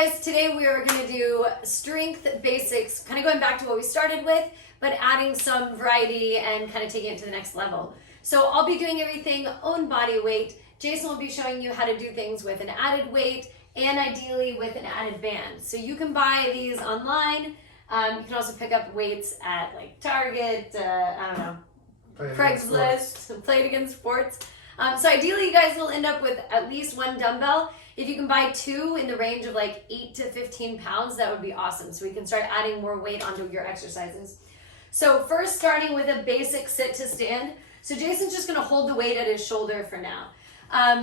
guys, today we are going to do strength basics, kind of going back to what we started with, but adding some variety and kind of taking it to the next level. So I'll be doing everything own body weight. Jason will be showing you how to do things with an added weight and ideally with an added band. So you can buy these online. You can also pick up weights at like Target, I don't know, Craigslist, Play It Again Sports. So ideally you guys will end up with at least one dumbbell. If you can buy two in the range of like 8 to 15 pounds, that would be awesome. So we can start adding more weight onto your exercises. So first, starting with a basic sit to stand. So Jason's just gonna hold the weight at his shoulder for now.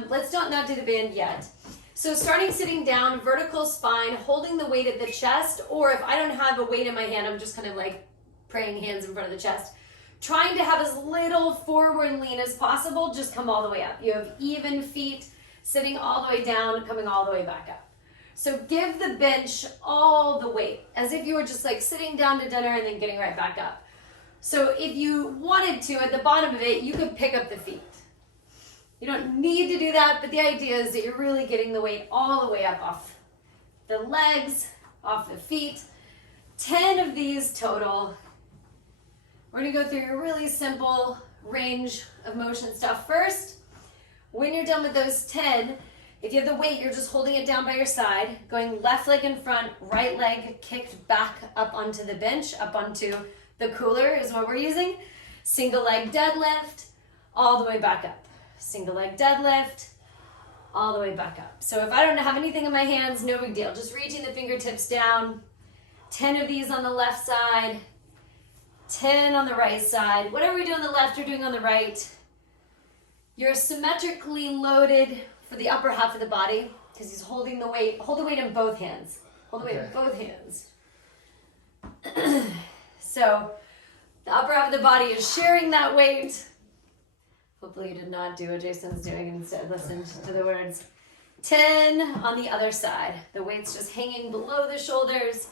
Let's not do the band yet. So starting sitting down, vertical spine, holding the weight at the chest, or if I don't have a weight in my hand, I'm just kind of like praying hands in front of the chest. Trying to have as little forward lean as possible, just come all the way up. You have even feet, sitting all the way down, coming all the way back up. So give the bench all the weight, as if you were just like sitting down to dinner and then getting right back up. So if you wanted to, at the bottom of it, you could pick up the feet. You don't need to do that, but the idea is that you're really getting the weight all the way up off the legs, off the feet. 10 of these total. We're gonna go through your really simple range of motion stuff first. When you're done with those 10, if you have the weight, you're just holding it down by your side, going left leg in front, right leg kicked back up onto the bench, up onto the cooler is what we're using. Single leg deadlift, all the way back up. Single leg deadlift, all the way back up. So if I don't have anything in my hands, no big deal. Just reaching the fingertips down. 10 of these on the left side, 10 on the right side. Whatever we do on the left, you're doing on the right. You're symmetrically loaded for the upper half of the body because he's holding the weight. Hold the weight in both hands. Hold the weight in both hands. So the upper half of the body is sharing that weight. Hopefully you did not do what Jason's doing and instead listened to the words. 10 on the other side. The weight's just hanging below the shoulders.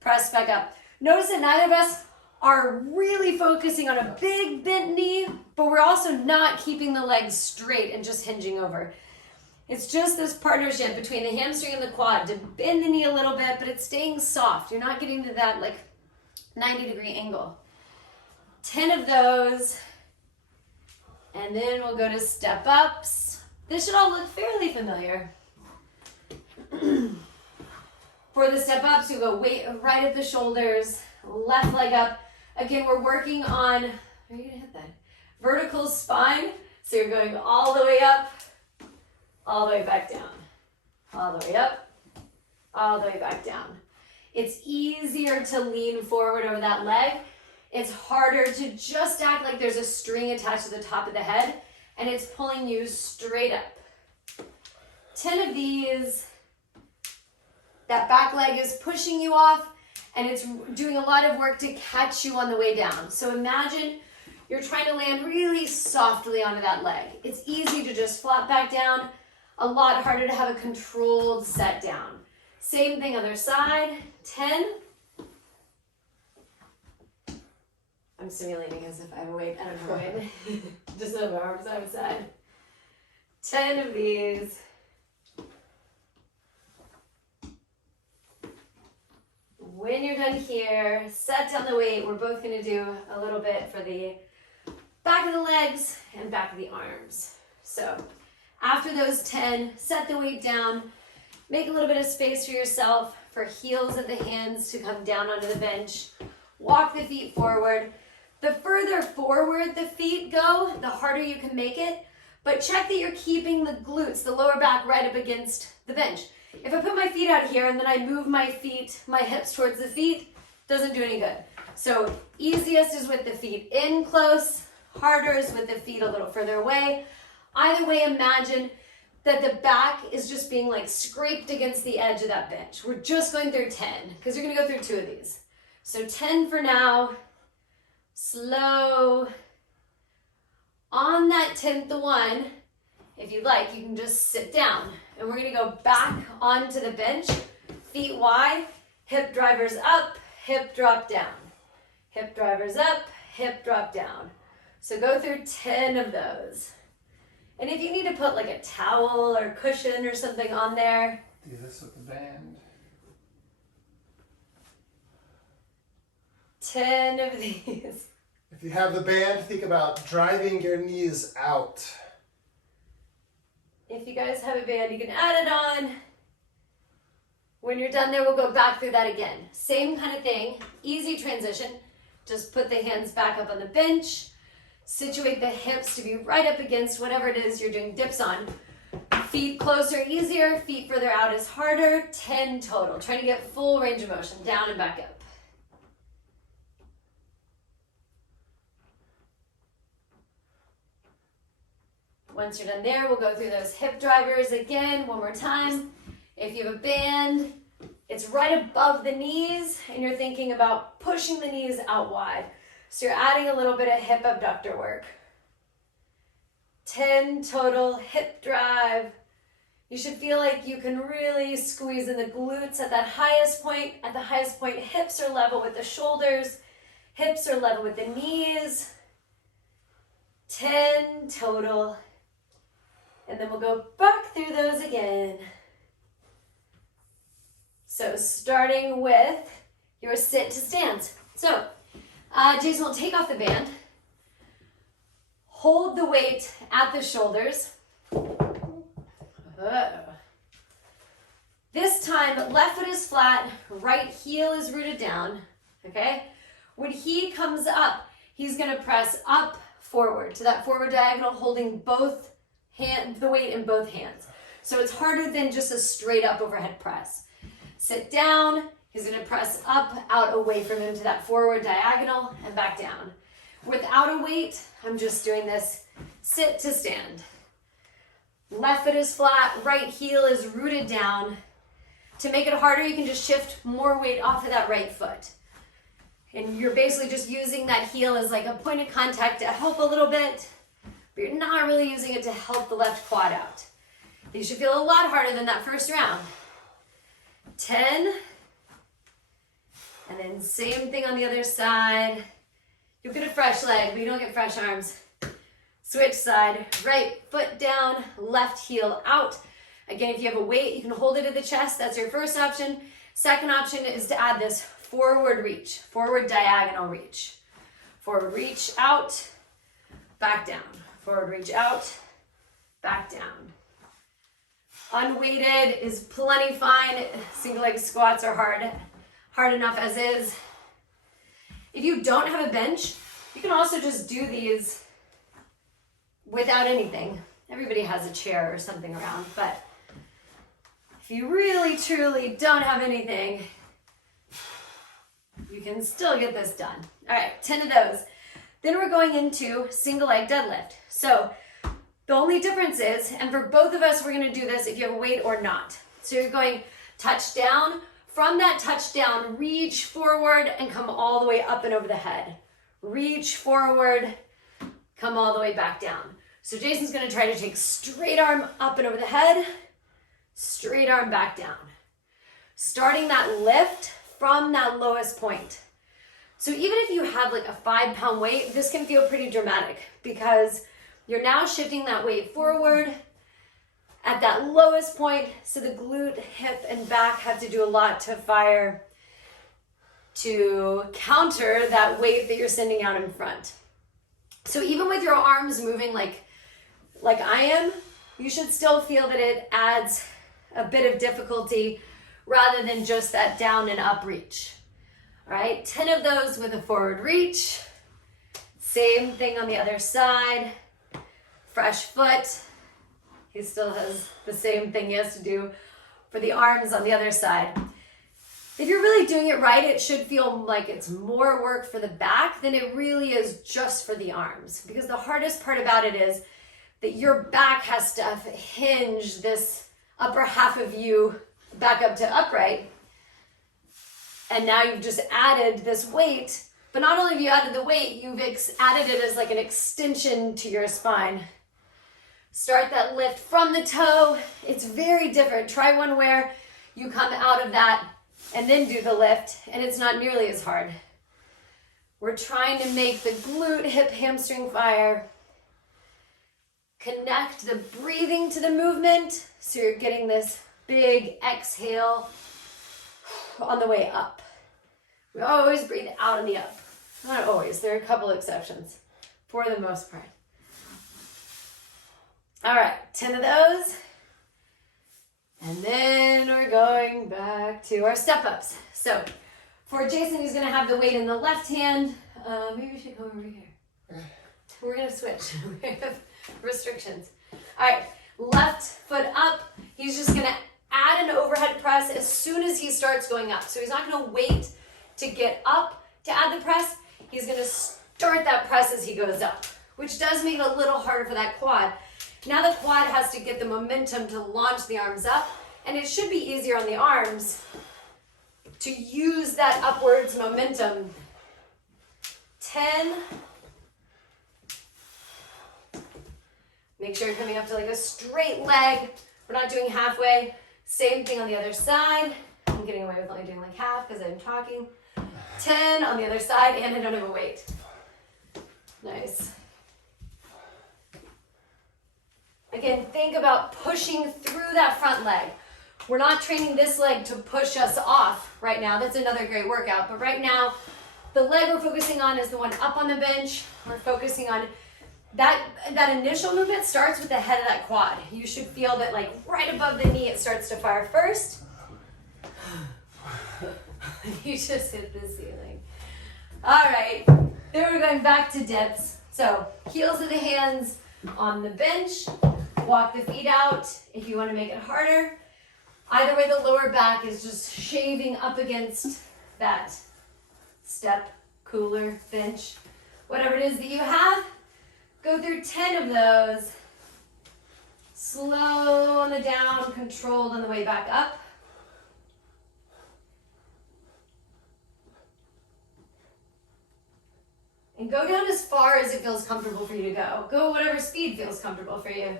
Press back up. Notice that neither of us are really focusing on a big bent knee, but we're also not keeping the legs straight and just hinging over. It's just this partnership between the hamstring and the quad to bend the knee a little bit, but it's staying soft. You're not getting to that like 90-degree angle. 10 of those, and then we'll go to step ups. This should all look fairly familiar. For the step ups, you go weight right at the shoulders, left leg up. Again, we're working on, are you gonna hit that? Vertical spine. So you're going all the way up, all the way back down, all the way up, all the way back down. It's easier to lean forward over that leg. It's harder to just act like there's a string attached to the top of the head and it's pulling you straight up. 10 of these, that back leg is pushing you off and it's doing a lot of work to catch you on the way down. So imagine you're trying to land really softly onto that leg. It's easy to just flop back down, a lot harder to have a controlled set down. Same thing other side, 10. I'm simulating as if I have a weight. I don't have a weight. Just move my arms side to side. 10 of these. When you're done here, set down the weight. We're both going to do a little bit for the back of the legs and back of the arms. So after those 10, set the weight down. Make a little bit of space for yourself for heels of the hands to come down onto the bench. Walk the feet forward. The further forward the feet go, the harder you can make it. But check that you're keeping the glutes, the lower back, right up against the bench. If I put my feet out here and then I move my feet, my hips towards the feet, doesn't do any good. So easiest is with the feet in close, harder is with the feet a little further away. Either way, imagine that the back is just being like scraped against the edge of that bench. We're just going through 10 because you're gonna go through 2 of these. So 10 for now, slow. On that 10th one, if you like, you can just sit down. And we're gonna go back onto the bench, feet wide, hip drivers up, hip drop down. Hip drivers up, hip drop down. So go through 10 of those. And if you need to put like a towel or cushion or something on there, Do this with the band. 10 of these. If you have the band, think about driving your knees out. If you guys have a band, you can add it on. When you're done there, we'll go back through that again. Same kind of thing, easy transition. Just put the hands back up on the bench. Situate the hips to be right up against whatever it is you're doing dips on. Feet closer, easier. Feet further out is harder. 10 total. Trying to get full range of motion, down and back up. Once you're done there, we'll go through those hip drivers again, one more time. If you have a band, it's right above the knees, and you're thinking about pushing the knees out wide. So you're adding a little bit of hip abductor work. 10 total hip drive. You should feel like you can really squeeze in the glutes at that highest point. At the highest point, hips are level with the shoulders. Hips are level with the knees. 10 total. And then we'll go back through those again. So starting with your sit to stands. So Jason will take off the band. Hold the weight at the shoulders. This time, left foot is flat, right heel is rooted down, okay? When he comes up, he's gonna press up, forward, to that forward diagonal, holding the weight in both hands. So it's harder than just a straight up overhead press. Sit down, he's gonna press up, out, away from him to that forward diagonal, and back down. Without a weight, I'm just doing this sit to stand. Left foot is flat, right heel is rooted down. To make it harder, you can just shift more weight off of that right foot. And you're basically just using that heel as like a point of contact to help a little bit, but you're not really using it to help the left quad out. These should feel a lot harder than that first round. 10. And then same thing on the other side. You'll get a fresh leg, but you don't get fresh arms. Switch side, right foot down, left heel out. Again, if you have a weight, you can hold it at the chest. That's your first option. Second option is to add this forward reach, forward diagonal reach. Forward reach out, back down. Forward reach out, back down. Unweighted is plenty fine. Single leg squats are hard enough as is. If you don't have a bench, you can also just do these without anything. Everybody has a chair or something around, but if you really, truly don't have anything, you can still get this done. All right, 10 of those. Then we're going into single leg deadlift. So the only difference is, and for both of us, we're gonna do this if you have a weight or not. So you're going touch down. From that touchdown, reach forward and come all the way up and over the head. Reach forward, come all the way back down. So Jason's gonna try to take straight arm up and over the head, straight arm back down. Starting that lift from that lowest point. So even if you have like a 5-pound weight, this can feel pretty dramatic because you're now shifting that weight forward at that lowest point, so the glute, hip, and back have to do a lot to fire to counter that weight that you're sending out in front. So even with your arms moving like I am, you should still feel that it adds a bit of difficulty rather than just that down and up reach. All right, 10 of those with a forward reach. Same thing on the other side. Fresh foot. He still has the same thing he has to do for the arms on the other side. If you're really doing it right, it should feel like it's more work for the back than it really is just for the arms. Because the hardest part about it is that your back has to hinge this upper half of you back up to upright. And now you've just added this weight. But not only have you added the weight, you've added it as like an extension to your spine. Start that lift from the toe. It's very different. Try one where you come out of that and then do the lift, and it's not nearly as hard. We're trying to make the glute, hip, hamstring fire. Connect the breathing to the movement so you're getting this big exhale on the way up. We always breathe out in the up. Not always, there are a couple exceptions for the most part. All right, 10 of those. And then we're going back to our step ups. So for Jason, he's gonna have the weight in the left hand. Maybe we should come over here. We're gonna switch. We have restrictions. All right, left foot up. He's just gonna add an overhead press as soon as he starts going up. So he's not gonna wait to get up to add the press. He's gonna start that press as he goes up, which does make it a little harder for that quad. Now the quad has to get the momentum to launch the arms up, and it should be easier on the arms to use that upwards momentum. 10. Make sure you're coming up to like a straight leg. We're not doing halfway. Same thing on the other side. I'm getting away with only doing like half because I'm talking. 10 on the other side, and I don't have a weight. Nice. Again, think about pushing through that front leg. We're not training this leg to push us off right now. That's another great workout. But right now, the leg we're focusing on is the one up on the bench. We're focusing on that initial movement starts with the head of that quad. You should feel that like right above the knee, it starts to fire first. You just hit the ceiling. All right, then we're going back to dips. So heels of the hands on the bench. Walk the feet out if you want to make it harder. Either way, the lower back is just shaving up against that step, cooler, bench, whatever it is that you have. Go through 10 of those. Slow on the down, controlled on the way back up. And go down as far as it feels comfortable for you to go. Go whatever speed feels comfortable for you.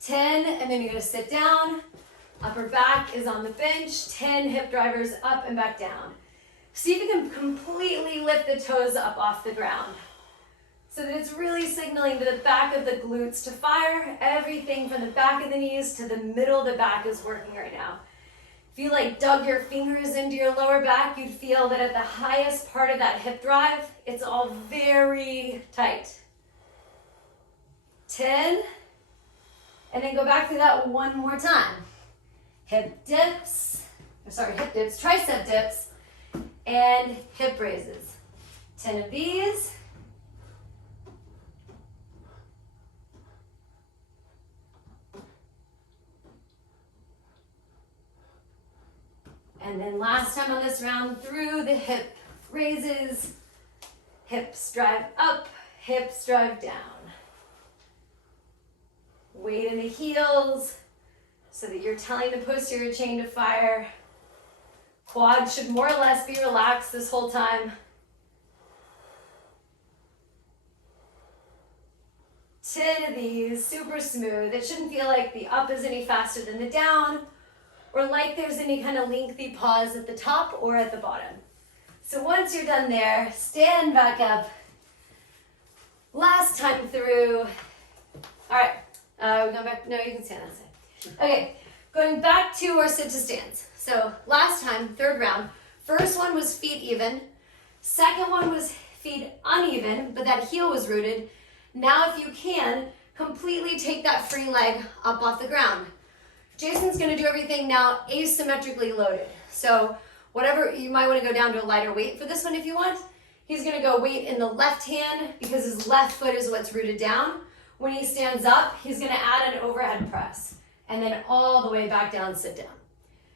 10, and then you're gonna sit down. Upper back is on the bench. 10 hip drivers up and back down. See if you can completely lift the toes up off the ground so that it's really signaling to the back of the glutes to fire. Everything from the back of the knees to the middle of the back is working right now. If you like dug your fingers into your lower back, you'd feel that at the highest part of that hip drive, it's all very tight. 10, and then go back through that one more time. Hip dips, tricep dips, and hip raises. 10 of these. And then last time on this round through the hip raises, hips drive up, hips drive down. Weight in the heels so that you're telling the posterior chain to fire. Quad should more or less be relaxed this whole time. 10 of these, super smooth. It shouldn't feel like the up is any faster than the down, or like there's any kind of lengthy pause at the top or at the bottom. So once you're done there, stand back up. Last time through. All right, we're going back. No, you can stand that side. Okay, going back to our sit to stands. So last time, third round, first one was feet even. Second one was feet uneven, but that heel was rooted. Now if you can, completely take that free leg up off the ground. Jason's gonna do everything now asymmetrically loaded. So whatever, you might wanna go down to a lighter weight for this one if you want. He's gonna go weight in the left hand because his left foot is what's rooted down. When he stands up, he's gonna add an overhead press and then all the way back down, sit down.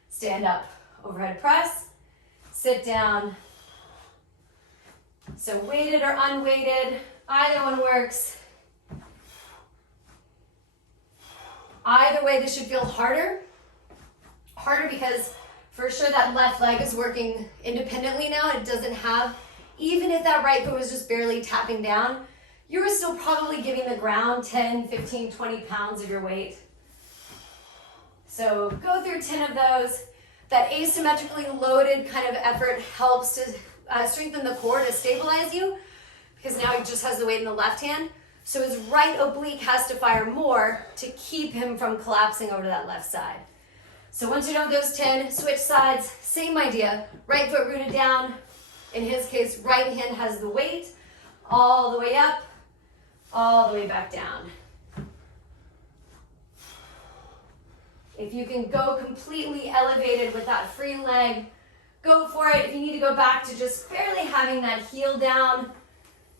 Stand up, overhead press, sit down. So weighted or unweighted, either one works. Either way, this should feel harder. Harder because for sure that left leg is working independently now. It doesn't have, even if that right foot was just barely tapping down, you were still probably giving the ground 10, 15, 20 pounds of your weight. So go through 10 of those. That asymmetrically loaded kind of effort helps to strengthen the core to stabilize you because now he just has the weight in the left hand. So his right oblique has to fire more to keep him from collapsing over to that left side. So once you're done with those 10, switch sides, same idea. Right foot rooted down. In his case, right hand has the weight all the way up, all the way back down. If you can go completely elevated with that free leg, go for it. If you need to go back to just barely having that heel down,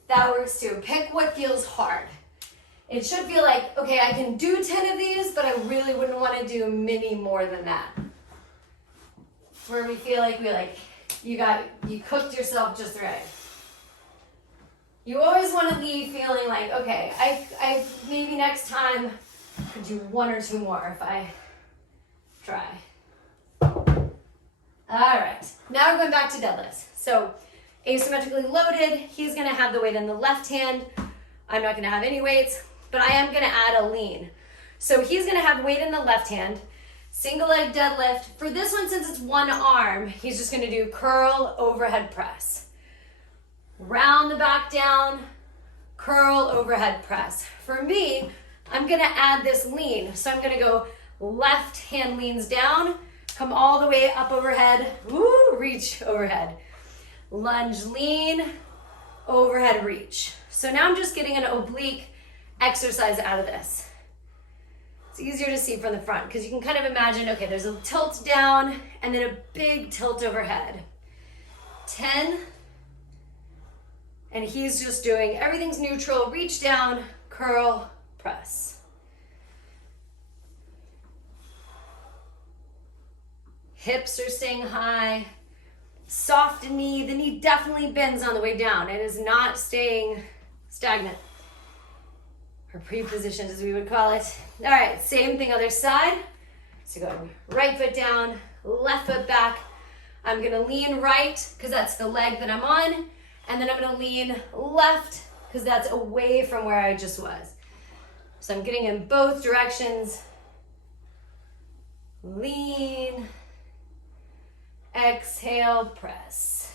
that works too. Pick what feels hard. It should feel like, okay, I can do 10 of these, but I really wouldn't want to do many more than that. Where we feel like you cooked yourself just right. You always want to leave feeling like, okay, I maybe next time could do 1 or 2 more if I try. All right, now we're going back to deadlifts. So asymmetrically loaded, he's going to have the weight in the left hand. I'm not going to have any weights, but I am going to add a lean. So he's going to have weight in the left hand, single leg deadlift. For this one, since it's one arm, he's just going to do curl, overhead press. Round the back down, curl, overhead press. For me, I'm going to add this lean. So I'm going to go left hand leans down, come all the way up overhead, woo, reach overhead. Lunge, lean, overhead reach. So now I'm just getting an oblique exercise out of this. It's easier to see from the front because you can kind of imagine, okay, there's a tilt down and then a big tilt overhead. 10, and he's just doing, everything's neutral, reach down, curl, press. Hips are staying high. Soft knee, the knee definitely bends on the way down. It is not staying stagnant. Or pre-positioned as we would call it. All right, same thing other side. So going right foot down, left foot back. I'm gonna lean right, because that's the leg that I'm on. And then I'm gonna lean left, because that's away from where I just was. So I'm getting in both directions. Lean. Exhale, press.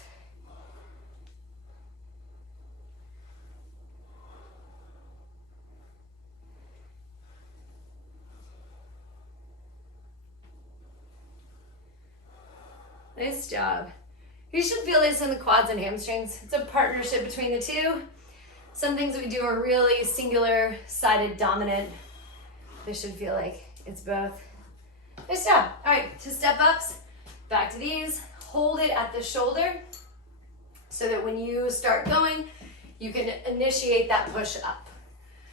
Nice job. You should feel this in the quads and hamstrings. It's a partnership between the two. Some things that we do are really singular, sided, dominant. This should feel like it's both. Nice job. All right, to step ups. Back to these, hold it at the shoulder so that when you start going, you can initiate that push up.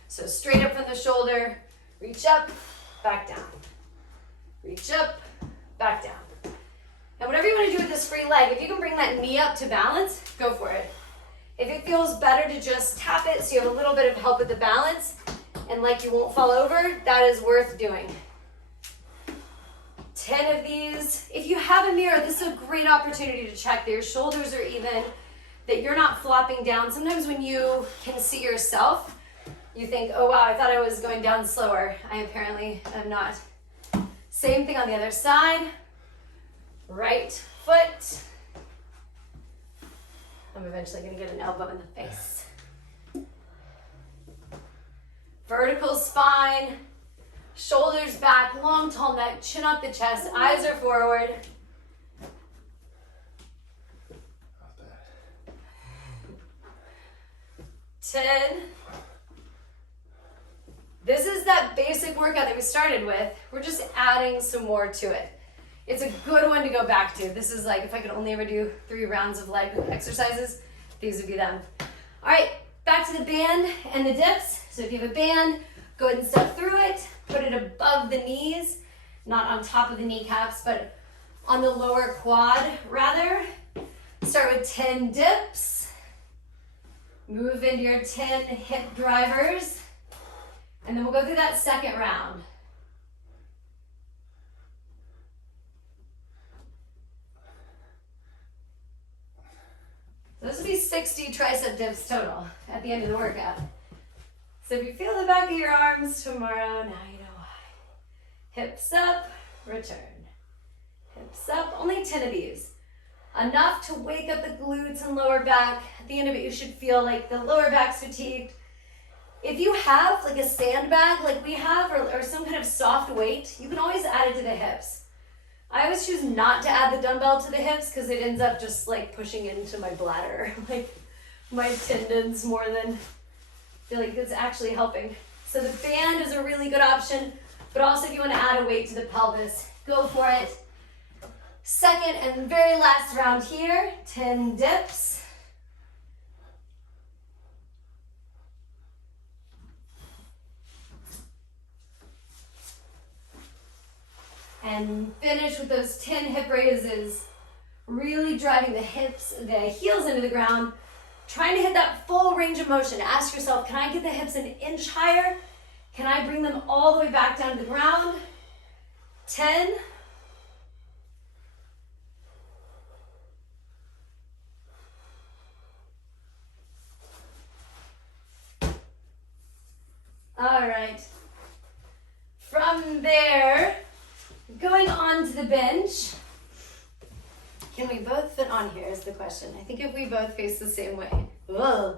So straight up from the shoulder, reach up, back down. Reach up, back down. And whatever you want to do with this free leg, if you can bring that knee up to balance, go for it. If it feels better to just tap it so you have a little bit of help with the balance and like you won't fall over, that is worth doing. 10 of these. If you have a mirror, this is a great opportunity to check that your shoulders are even, that you're not flopping down. Sometimes when you can see yourself, you think, oh wow, I thought I was going down slower. I apparently am not. Same thing on the other side. Right foot. I'm eventually gonna get an elbow in the face. Vertical spine. Shoulders back, long, tall neck, chin up the chest, eyes are forward. Not bad. 10. This is that basic workout that we started with. We're just adding some more to it. It's a good one to go back to. This is like, if I could only ever do 3 rounds of leg exercises, these would be them. All right, back to the band and the dips. So if you have a band, go ahead and step through it. Put it above the knees, not on top of the kneecaps, but on the lower quad rather. Start with 10 dips. Move into your 10 hip drivers. And then we'll go through that second round. Those would be 60 tricep dips total at the end of the workout. So if you feel the back of your arms tomorrow, now you know why. Hips up, return. Hips up, only 10 of these. Enough to wake up the glutes and lower back. At the end of it, you should feel like the lower back's fatigued. If you have like a sandbag like we have or some kind of soft weight, you can always add it to the hips. I always choose not to add the dumbbell to the hips because it ends up just like pushing into my bladder, like my tendons more than I feel like it's actually helping. So the band is a really good option, but also if you want to add a weight to the pelvis, go for it. Second and very last round here, 10 dips. And finish with those 10 hip raises, really driving the hips, the heels into the ground, trying to hit that full range of motion. Ask yourself, can I get the hips an inch higher? Can I bring them all the way back down to the ground? 10. All right. From there, going on to the bench. Can we both fit on here is the question. I think if we both face the same way. Whoa.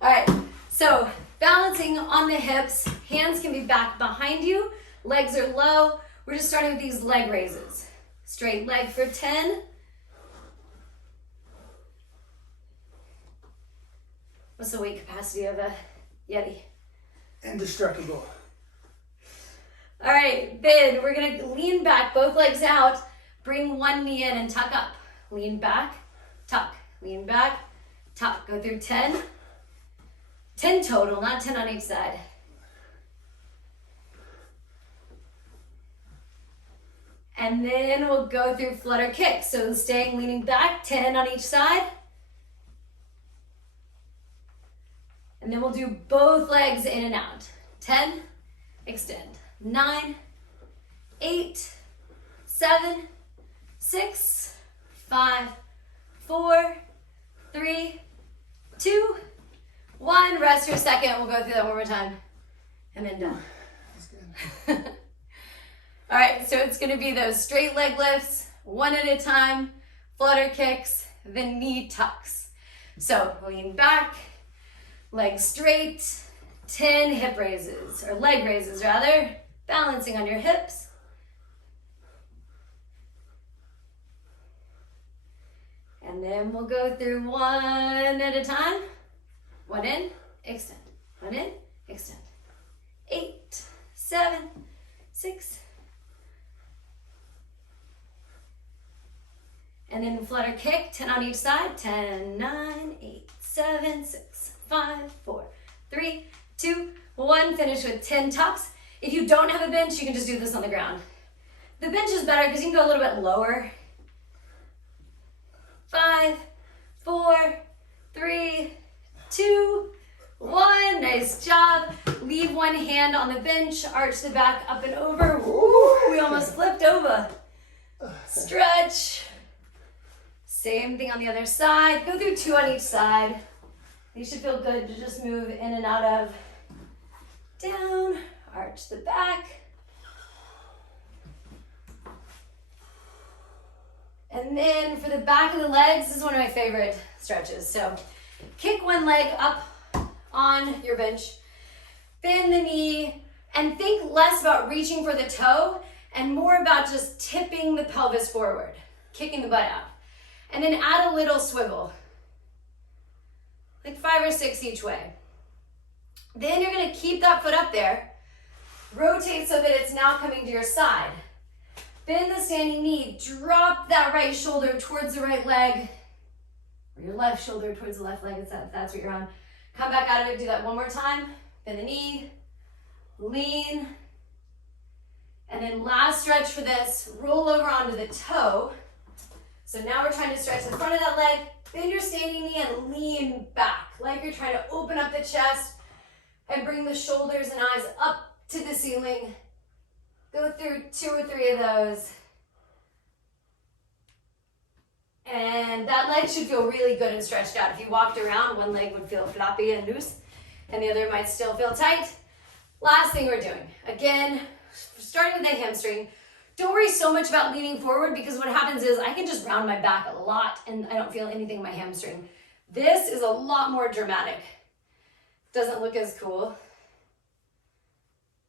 All right, so balancing on the hips, hands can be back behind you, legs are low. We're just starting with these leg raises. Straight leg for 10. What's the weight capacity of a Yeti? Indestructible. All right, then we're gonna lean back, both legs out, bring one knee in and tuck up. Lean back, tuck, lean back, tuck. Go through 10. 10 total, not 10 on each side. And then we'll go through flutter kick. So staying leaning back, 10 on each side. And then we'll do both legs in and out. 10, extend. 9, 8, 7, 6, 5, 4, 3, 2, 1. Rest for a second. We'll go through that one more time. And then done. That's good. All right, so it's gonna be those straight leg lifts, one at a time, flutter kicks, then knee tucks. So lean back, legs straight, 10 hip raises, or leg raises rather, balancing on your hips. And then we'll go through one at a time. One in, extend. One in, extend. 8, 7, 6. And then flutter kick, 10 on each side. 10, 9, 8, 7, 6, 5, 4, 3, 2, 1. Finish with 10 tucks. If you don't have a bench, you can just do this on the ground. The bench is better because you can go a little bit lower. 5, 4, 3, 2, 1. Nice job. Leave one hand on the bench, arch the back up and over. Woo, we almost flipped over. Stretch. Same thing on the other side. Go through 2 on each side. You should feel good to just move in and out of. Down, arch the back. And then for the back of the legs, this is one of my favorite stretches. So kick one leg up on your bench, bend the knee, and think less about reaching for the toe and more about just tipping the pelvis forward, kicking the butt out. And then add a little swivel, like 5 or 6 each way. Then you're gonna keep that foot up there, rotate so that it's now coming to your side. Bend the standing knee, drop that right shoulder towards the right leg, or your left shoulder towards the left leg, if that's what you're on. Come back out of it, do that one more time. Bend the knee, lean, and then last stretch for this, roll over onto the toe. So now we're trying to stretch the front of that leg, bend your standing knee and lean back, like you're trying to open up the chest and bring the shoulders and eyes up to the ceiling. Go through 2 or 3 of those. And that leg should feel really good and stretched out. If you walked around, one leg would feel floppy and loose, and the other might still feel tight. Last thing we're doing, again, starting with the hamstring. Don't worry so much about leaning forward because what happens is I can just round my back a lot and I don't feel anything in my hamstring. This is a lot more dramatic. Doesn't look as cool.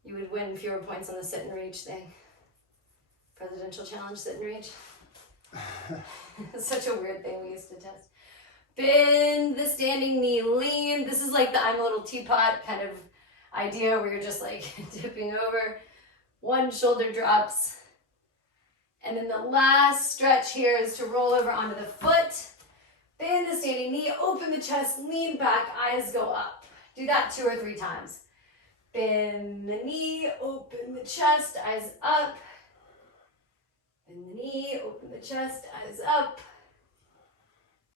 You would win fewer points on the sit and reach thing. presidential challenge, sit and reach. It's such a weird thing we used to test. Bend the standing knee, lean. This is like the I'm a little teapot kind of idea where you're just like dipping over. One shoulder drops. And then the last stretch here is to roll over onto the foot. Bend the standing knee, open the chest, lean back, eyes go up. Do that 2 or 3 times. Bend the knee, open the chest, eyes up. Bend the knee, open the chest, eyes up.